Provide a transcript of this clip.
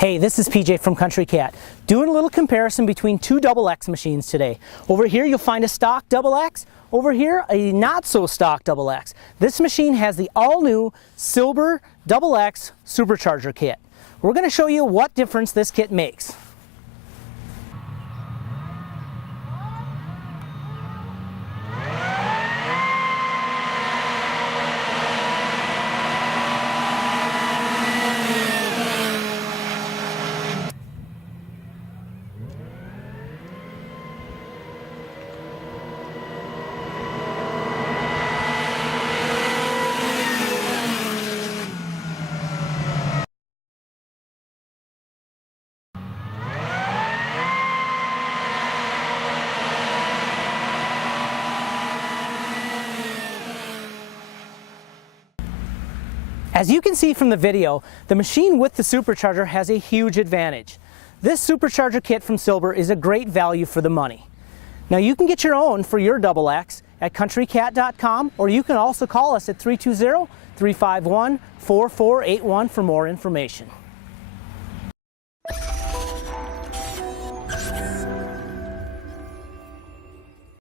Hey, this is PJ from Country Cat, doing a little comparison between two XX machines today. Over here you'll find a stock XX, over here a not so stock XX. This machine has the all-new Silber XX SuperCharger kit. We're going to show you what difference this kit makes. As you can see from the video, the machine with the SuperCharger has a huge advantage. This SuperCharger kit from Silber is a great value for the money. Now you can get your own for your XX at countrycat.com, or you can also call us at 320-351-4481 for more information.